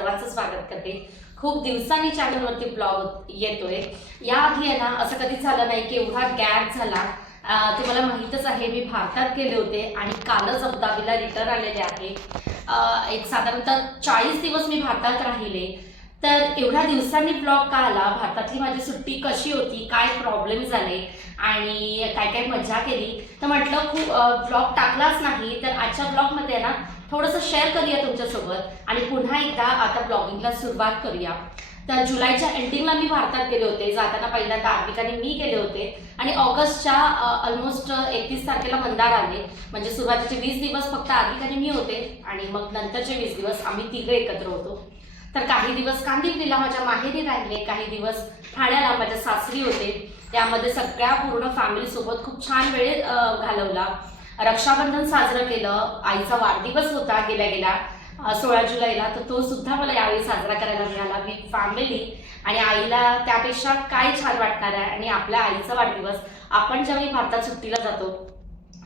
सर्वांचं स्वागत करते. खूप दिवसांनी चॅनलवरती ब्लॉग येतोय. याआधी आहे ना असं कधीच झालं नाही की एवढा गॅप झाला. तुम्हाला माहीतच आहे मी भारतात गेले होते आणि कालच अबुधाबीला रिटर्न आलेले आहे. एक साधारणतः चाळीस दिवस मी भारतात राहिले. तर एवढ्या दिवसांनी ब्लॉग का आला? भारतातली माझी सुट्टी कशी होती? काय प्रॉब्लेम झाले? आणि काय काय मजा केली? तर म्हटलं खूप ब्लॉग टाकलाच नाही. तर आजच्या ब्लॉगमध्ये ना थोडंसं शेअर करूया तुमच्यासोबत. आणि पुन्हा एकदा आता ब्लॉगिंगला सुरुवात करूया. तर जुलैच्या एंडिंगला मी भारतात गेले होते. जाताना पहिल्यांदा आर्मिकाने मी गेले होते. आणि ऑगस्टच्या ऑलमोस्ट एकतीस तारखेला मंदार आले. म्हणजे सुरुवातीचे वीस दिवस फक्त आर्मिकाने मी होते. आणि मग नंतरचे वीस दिवस आम्ही तिघे एकत्र होतो. तर काही दिवस कांदिवलीला माझ्या माहेरी राहिले. काही दिवस ठाण्याला माझ्या सासरी होते. त्यामध्ये सगळ्या पूर्ण फॅमिलीसोबत खूप छान वेळ घालवला. रक्षाबंधन साजरं केलं. आईचा वाढदिवस होता गेल्या गेला सोळा जुलैला. तर तो सुद्धा मला यावेळी साजरा करायला मिळाला. विथ फॅमिली आणि आईला त्यापेक्षा काय छान वाटणार आहे आणि आपल्या आईचा वाढदिवस. आपण ज्यावेळी भारतात सुट्टीला जातो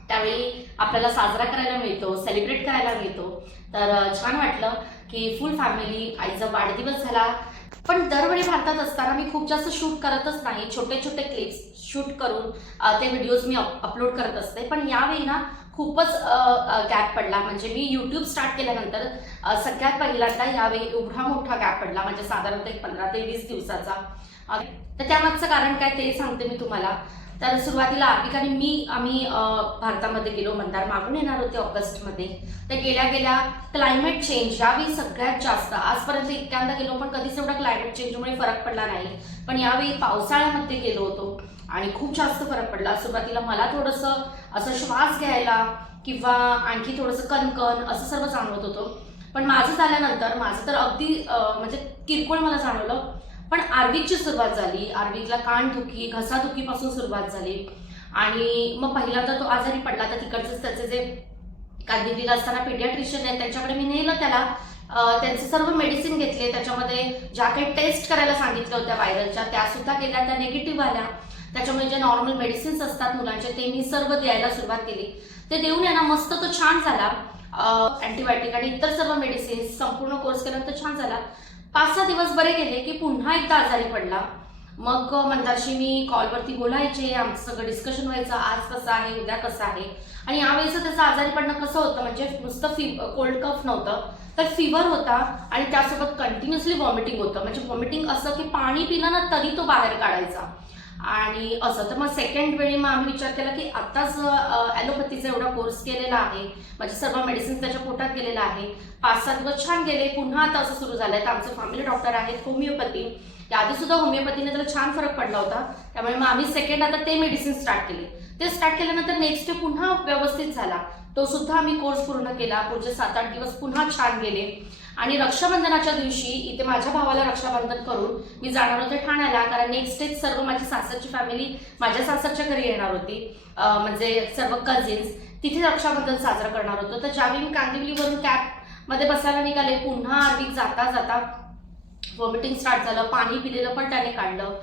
त्यावेळी आपल्याला साजरा करायला मिळतो सेलिब्रेट करायला मिळतो. तर छान वाटलं की फुल फॅमिली आईचा वाढदिवस झाला. पण दरवेळी भारतात असताना मी खूप जास्त शूट करतच नाही. छोटे छोटे क्लिप्स शूट करून ते व्हिडिओज मी अपलोड करत असते. पण यावेळी ना खूपच गॅप पडला. म्हणजे मी यूट्यूब स्टार्ट केल्यानंतर सगळ्यात पहिल्यांदा यावेळी एवढा मोठा गॅप पडला. म्हणजे साधारणतः एक पंधरा ते वीस दिवसाचा. तर त्यामागचं कारण काय ते सांगते मी तुम्हाला. तर सुरुवातीला आर्विक आणि मी आम्ही भारतामध्ये गेलो मंदार मागून येणार होते ऑगस्टमध्ये. तर गेल्या गेल्या क्लायमेट चेंज यावेळी सगळ्यात जास्त आजपर्यंत इतक्यांदा गेलो पण कधीच एवढा क्लायमेट चेंजमुळे फरक पडला नाही. पण यावेळी पावसाळ्यामध्ये गेलो होतो आणि खूप जास्त फरक पडला. सुरुवातीला मला थोडंसं असं श्वास घ्यायला किंवा आणखी थोडंसं कणकण असं सर्व जाणवत होतं. पण माझं झाल्यानंतर माझं तर अगदी म्हणजे किरकोळ मला जाणवलं. पण आर्विकची सुरुवात झाली. आर्विकला कानदुखी घसादुखीपासून सुरुवात झाली. आणि मग पहिल्यांदा तो आजारी पडला. तर तिकडचंच त्याचे जे कांदिवलीला असताना पेडियाट्रिशियन आहेत त्यांच्याकडे मी नेलं त्याला. त्यांचे सर्व मेडिसिन घेतले. त्याच्यामध्ये ज्या काही टेस्ट करायला सांगितल्या होत्या व्हायरलच्या त्या सुद्धा केल्या. त्या निगेटिव्ह आल्या. त्याच्यामुळे जे नॉर्मल मेडिसिन्स असतात मुलांचे ते मी सर्व द्यायला सुरुवात केली. ते देऊन यांना ना मस्त तो छान झाला. अँटीबायोटिक आणि इतर सर्व मेडिसिन्स संपूर्ण कोर्स केल्यानंतर छान झाला. पाच सहा दिवस बरे गेले की पुन्हा एकदा आजारी पडला. मग मंदाशी मी कॉलवरती बोलायचे आमचं सगळं डिस्कशन व्हायचं आज कसं आहे उद्या कसं आहे? आणि यावेळेचं त्याचं आजारी पडणं कसं होतं? म्हणजे नुसतं फी कोल्ड कफ नव्हतं तर फिवर होता आणि त्यासोबत कंटिन्युअसली व्हॉमिटिंग होतं. म्हणजे व्हॉमिटिंग असं की पाणी पिलं ना तरी तो बाहेर काढायचा. आणि असं. तर मग सेकंड वेळी मग आम्ही विचार केला की आत्ताच ॲलोपॅथीचा एवढा कोर्स केलेला आहे. म्हणजे सर्व मेडिसिन त्याच्या पोटात गेलेला आहे. पाच सात दिवस छान गेले. पुन्हा आता असं सुरू झालं आहे तर आमचे फॅमिली डॉक्टर आहेत होमिओपॅथी त्याआधी सुद्धा होमिओपॅथीने त्याला छान फरक पडला होता. त्यामुळे मग आम्ही सेकंड आता ते मेडिसिन स्टार्ट केले. ते स्टार्ट केल्यानंतर नेक्स्ट डे पुन्हा व्यवस्थित झाला. तो सुद्धा आम्ही कोर्स पूर्ण केला. पुढचे सात आठ दिवस पुन्हा छान गेले. आणि रक्षाबंधनाच्या दिवशी इथे माझ्या भावाला रक्षाबंधन करून मी जाणार होते ठाण्याला. कारण नेक्स्ट डेच सर्व माझी सासरची फॅमिली माझ्या सासरच्या घरी येणार होती. म्हणजे सर्व कझिन्स तिथे रक्षाबंधन साजरं करणार होतो. तर ज्यावेळी मी कांदिवलीवरून कॅबमध्ये बसायला निघाले पुन्हा अधिक जाता जाता व्हॉमिटिंग स्टार्ट झालं. पाणी पिलेलं पण त्याने काढलं.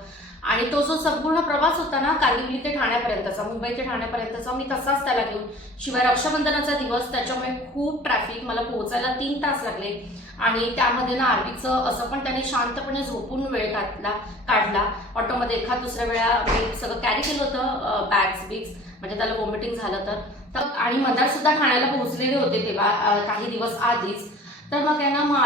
आणि तो जो संपूर्ण प्रवास होता ना कांदिवली ते ठाण्यापर्यंतचा मुंबई ते ठाण्यापर्यंतचा मी तसाच त्याला घेऊन शिवाय रक्षाबंधनाचा दिवस त्याच्यामुळे खूप ट्रॅफिक मला पोहोचायला तीन तास लागले. आणि त्यामध्ये ना आर्विकचं असं पण त्याने शांतपणे झोपून वेळ घातला काढला. ऑटोमध्ये एखाद दुसऱ्या वेळा मी सगळं कॅरी केलं होतं बॅग्स बिग्स म्हणजे त्याला वॉमिटिंग झालं तर तर आणि मदार सुद्धा ठाण्याला पोहोचलेले होते तेव्हा काही दिवस आधीच. तर मग आहे ना मग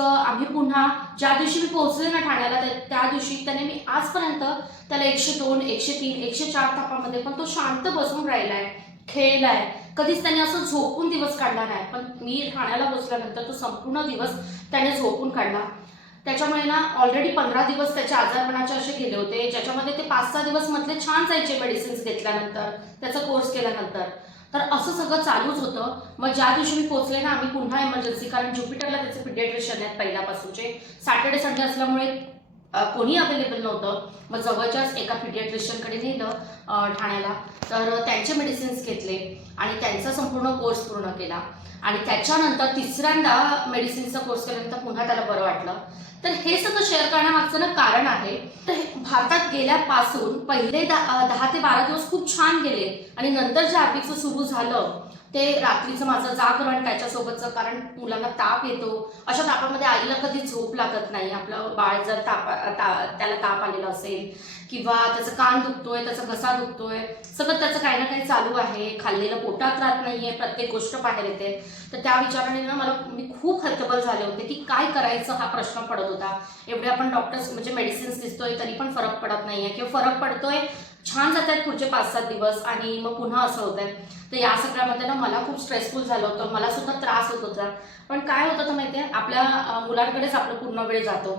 आम्ही पुन्हा ज्या दिवशी मी पोहोचले ना ठाण्याला त्या- दिवशी त्याने मी आजपर्यंत त्याला एकशे दोन एकशे तीन एकशे चार तापामध्ये पण तो शांत बसून राहिलाय खेळलाय. कधीच त्याने असं झोपून दिवस काढला नाही पण मी ठाण्याला बसल्यानंतर तो संपूर्ण दिवस त्याने झोपून काढला. त्याच्यामुळे ना ऑलरेडी पंधरा दिवस त्याच्या आजारपणाचे असे गेले होते ज्याच्यामध्ये ते पाच सहा दिवस मधले छान जायचे मेडिसिन्स घेतल्यानंतर त्याचा कोर्स केल्यानंतर. तर असं सगळं चालूच होतं. मग ज्या दिवशी मी पोहोचले ना आम्ही पुन्हा इमर्जन्सी कारण ज्युपिटरला त्याचे पिडियाट्रिशियन आहेत पहिल्यापासूनचे. सॅटर्डे संडे असल्यामुळे कोणी अवेलेबल नव्हतं. मग जवळच्याच एका पिडियाट्रिशियनकडे नेलं ठाण्याला. तर त्यांचे मेडिसिन्स घेतले आणि त्यांचा संपूर्ण कोर्स पूर्ण केला. आणि त्याच्यानंतर तिसऱ्यांदा मेडिसिनचा कोर्स केल्यानंतर पुन्हा त्याला बरं वाटलं. तर हे सगळं शेअर करण्यामागचं ना कारण आहे भारतात गेल्यापासून पहिले दहा ते बारा दिवस खूप छान गेले. आणि नंतर जे आर्थिकचं सुरू झालं ते रात्रीचं माझं जागरण त्याच्यासोबतचं कारण मुलांना ताप येतो. अशा तापामध्ये आईला कधी झोप लागत नाही. आपलं बाळ जर ताप ता- त्याला ताप आलेला असेल किंवा त्याचं कान दुखतोय त्याचा घसा दुखतोय सतत त्याचं काही ना काही चालू आहे खाल्लेलं पोटात राहत नाहीये प्रत्येक गोष्ट बाहेर येते. तर त्या विचाराने ना मला मी खूप हतबल झाले होते की काय करायचं हा प्रश्न पडत होता. एवढे आपण डॉक्टर्स म्हणजे मेडिसिन्स दिसतोय तरी पण फरक पडत नाहीये. किंवा फरक पडतोय छान जात आहेत पुढचे पाच सात दिवस आणि मग पुन्हा असं होत आहे तर या सगळ्यामध्ये ना मला खूप स्ट्रेसफुल झालं होतं. मला सुद्धा त्रास होत होता. पण काय होतं तर माहिती आहे आपल्या मुलांकडेच आपलं पूर्ण वेळ जातो.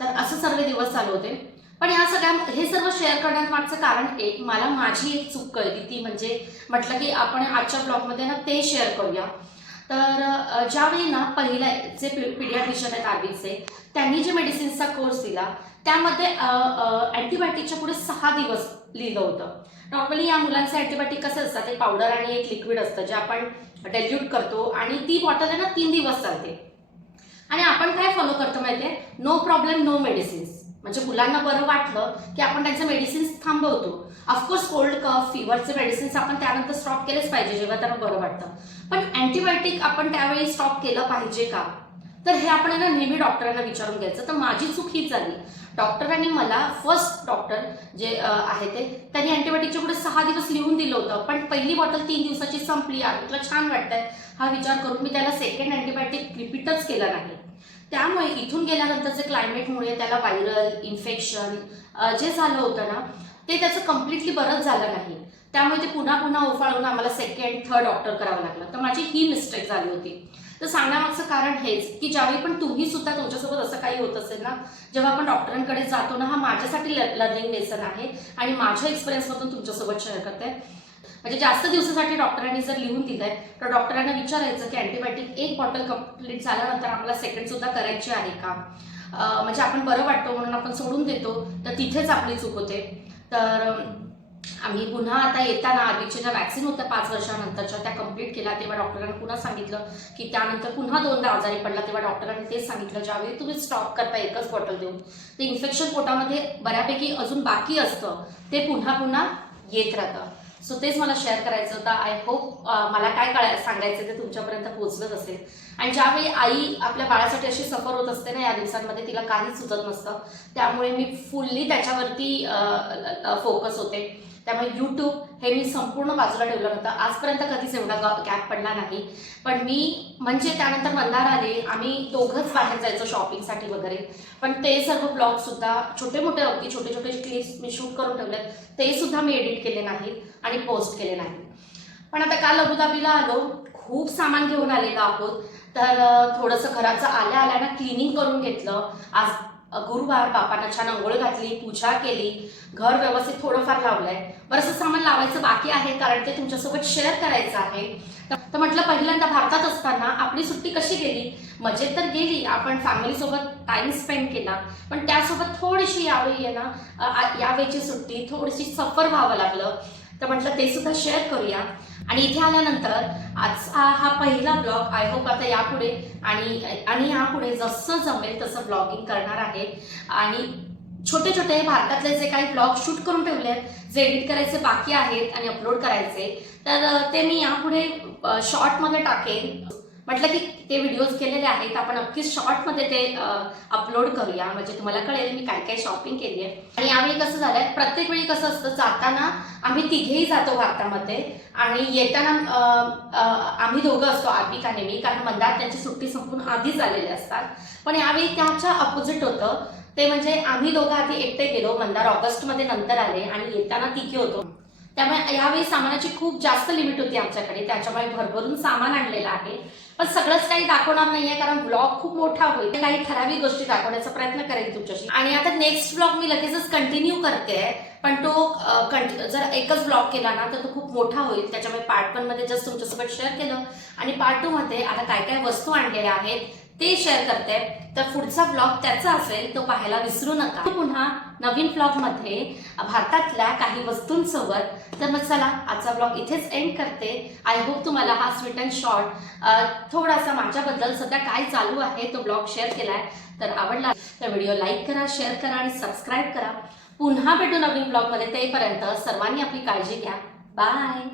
तर असं सर्व दिवस चालू होते. पण या सगळ्या हे सर्व शेअर करण्यात मागचं कारण एक मला माझी एक चूक कळली. ती म्हणजे म्हटलं की आपण आजच्या ब्लॉगमध्ये ना ते शेअर करूया. तर ज्यावेळी ना पहिल्या जे पिडियाट्रिशियन आहेत आरबीचे त्यांनी जे मेडिसिन्सचा कोर्स दिला त्यामध्ये अँटीबायोटिकच्या पुढे सहा दिवस लिहिलं होतं. नॉर्मली या मुलांचे अँटीबायोटिक कसं असतात एक पावडर आणि एक लिक्विड असतं जे आपण डेल्यूट करतो आणि ती बॉटल आहे ना तीन दिवस चालते. आणि आपण काय फॉलो करतो माहिती आहे नो प्रॉब्लेम नो मेडिसिन्स म्हणजे मुलांना बरं वाटलं की आपण त्यांचं मेडिसिन्स थांबवतो. ऑफकोर्स कोल्ड कफ फिवरचे मेडिसिन्स आपण त्यानंतर स्टॉप केलेच पाहिजे जेव्हा त्यांना बरं वाटतं. पण अँटीबायोटिक आपण त्यावेळी स्टॉप केलं पाहिजे का? तर हे आपण नेहमी डॉक्टरांना विचारून घ्यायचं. तर माझी चूक हीच झाली. डॉक्टरांनी मला फर्स्ट डॉक्टर जे आहे ते त्यांनी अँटीबायोटिकच्या पुढे सहा दिवस लिहून दिलं होतं. पण पहिली बॉटल तीन दिवसाची संपली आहे. तुला छान वाटतंय. हा विचार करून मी त्याला सेकंड अँटीबायोटिक रिपीटच केलं नाही. त्यामुळे इथून गेल्यानंतरचे क्लायमेटमुळे त्याला व्हायरल इन्फेक्शन जे झालं होतं ना ते त्याचं कम्प्लिटली बरंच झालं नाही. त्यामुळे ते पुन्हा पुन्हा उफाळून आम्हाला सेकंड थर्ड डॉक्टर करावं लागलं. तर माझी ही मिस्टेक झाली होती. तर सांगण्यामागचं कारण हेच की ज्यावेळी पण तुम्ही सुद्धा तुमच्यासोबत असं काही होत असेल ना जेव्हा आपण डॉक्टरांकडे जातो ना हा माझ्यासाठी लर्निंग लेसन आहे आणि माझ्या एक्सपिरियन्समधून तुमच्यासोबत शेअर करते. म्हणजे जास्त दिवसासाठी डॉक्टरांनी जर लिहून दिलंय तर डॉक्टरांना विचारायचं की अँटीबायोटिक एक बॉटल कंप्लीट झाल्यानंतर आम्हाला सेकंड सुद्धा करायची आहे का? म्हणजे आपण बरं वाटतो म्हणून आपण सोडून देतो तर तिथेच आपली चूक होते. तर आम्ही पुन्हा आता येताना आधीच्या ज्या वॅक्सिन होत्या पाच वर्षानंतरच्या त्या कंप्लीट केल्या तेव्हा डॉक्टरांनी पुन्हा सांगितलं की त्यानंतर पुन्हा दोनदा आजारी पडला तेव्हा डॉक्टरांनी तेच सांगितलं ज्यावेळी तुम्ही स्टॉप करता एकच बॉटल देऊन. ते इन्फेक्शन पोटामध्ये बऱ्यापैकी अजून बाकी असतं ते पुन्हा पुन्हा येत राहतं. सो तेच मला शेअर करायचं होतं. आय होप मला काय कळाय सांगायचं ते तुमच्यापर्यंत पोहोचलंच असेल. आणि ज्यावेळी आई आपल्या बाळासाठी अशी सफर होत असते ना या दिवसांमध्ये तिला काहीच सुचत नसतं. त्यामुळे मी फुल्ली त्याच्यावरती फोकस होते. त्यामुळे यूट्यूब हे मी संपूर्ण बाजूला ठेवलं होतं आजपर्यंत कधीच एवढा गॅप पडला नाही. पण मी म्हणजे त्यानंतर मंदार आले आम्ही दोघंच बाहेर जायचो शॉपिंगसाठी वगैरे. पण ते सर्व ब्लॉग सुद्धा छोटे मोठे अगदी छोटे छोटे क्लिप्स मी शूट करून ठेवलेत ते सुद्धा मी एडिट केले नाहीत आणि पोस्ट केले नाही. पण आता काल अबुधाबीला आलो खूप सामान घेऊन आलेलो आहोत. तर थोडंसं घराचं आल्या आल्या ना क्लिनिंग करून घेतलं. आज गुरुवार बापांना छान आंघोळ घातली पूजा केली घर व्यवस्थित थोडंफार लावलंय. बरंचसं सामान लावायचं बाकी आहे कारण ते तुमच्यासोबत शेअर करायचं आहे. तर- म्हटलं पहिल्यांदा भारतात असताना आपली सुट्टी कशी गेली? मजेत तर गेली. आपण फॅमिलीसोबत टाइम स्पेंड केला. पण त्यासोबत थोडीशी यावेळी आहे ना यावेळीची सुट्टी थोडीशी सफर व्हावं लागलं. तर म्हटलं ते सुद्धा शेअर करूया. आणि इथे आल्यानंतर आज हा हा पहिला ब्लॉग आय होप आता यापुढे आणि आणि यापुढे जसं जमेल तसं ब्लॉगिंग करणार आहे. आणि छोटे छोटे भारतातले जे काही ब्लॉग शूट करून ठेवले आहेत जे एडिट करायचे बाकी आहेत आणि अपलोड करायचे तर ते मी यापुढे शॉर्टमध्ये टाकेन. म्हटलं की ते व्हिडिओज केलेले आहेत आपण नक्कीच शॉर्टमध्ये ते अपलोड करूया. म्हणजे तुम्हाला कळेल मी काय काय शॉपिंग केली आहे. आणि यावेळी कसं झालंय प्रत्येक वेळी कसं असतं जाताना आम्ही तिघेही जातो भारतामध्ये. आणि येताना आम्ही दोघं असतो आर्विका नेहमी कारण मंदार त्यांची सुट्टी संपून आधीच आलेले असतात. पण यावेळी त्याच्या अपोजिट होतं. ते म्हणजे आम्ही दोघं आधी एकटे गेलो मंदार ऑगस्टमध्ये नंतर आले आणि येताना तिघे होतो. त्यामुळे यावेळी सामानाची खूप जास्त लिमिट होती आमच्याकडे. त्याच्यामुळे भरभरून सामान आणलेलं आहे. पण सगळंच काही दाखवणार नाहीये कारण ब्लॉग खूप मोठा होईल. काही ठराविक गोष्टी दाखवण्याचा प्रयत्न करेल तुमच्याशी. आणि आता नेक्स्ट ब्लॉग मी लगेचच कंटिन्यू करते. पण तो कंट- जर एकच ब्लॉग केला ना तर तो खूप मोठा होईल. त्याच्यामुळे पार्ट वनमध्ये जस्ट तुमच्यासोबत शेअर केलं. आणि पार्ट टू मध्ये आता काय काय वस्तू आणलेल्या आहेत ते शेअर करते. तर पुढचा ब्लॉग त्याचा असेल तो पाहायला विसरू नका. पुन्हा नवीन ब्लॉगमध्ये भारतातल्या काही वस्तूंसोबत तर मग चला आजचा ब्लॉग इथेच एंड करते. आय होप तुम्हाला हा स्वीट अँड शॉर्ट थोडासा माझ्याबद्दल सध्या काय चालू आहे तो ब्लॉग शेअर केलाय तर आवडला तर व्हिडिओ लाईक करा शेअर करा आणि सबस्क्राईब करा. पुन्हा भेटू नवीन ब्लॉगमध्ये तेपर्यंत सर्वांनी आपली काळजी घ्या. बाय